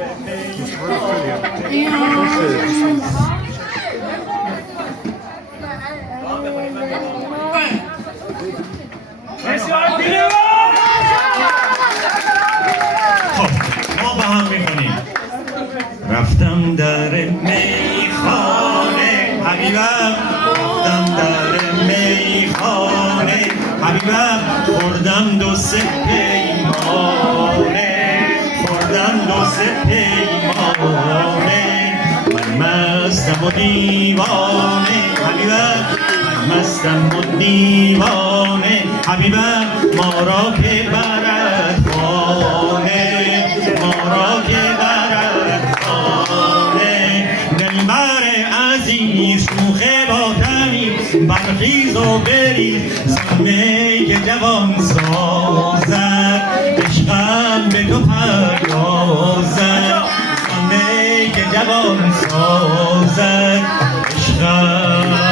خب ما با هم میخونیم. رفتم در میخانه حبیبم، رفتم در میخانه حبیبم، خوردم دو سه پیمانه، خوردم دو سه پیمانه، من مستم و دیوانه حبیبم، من مستم و دیوانه حبیبم، ما را که برد خانه، ما را که برد خانه، دلبر عزیز شوخه با تمیز، برخیز و بریز زمه که جوان سازد، عشقم به تو پردازد، زمه که جوان سازد، عشقم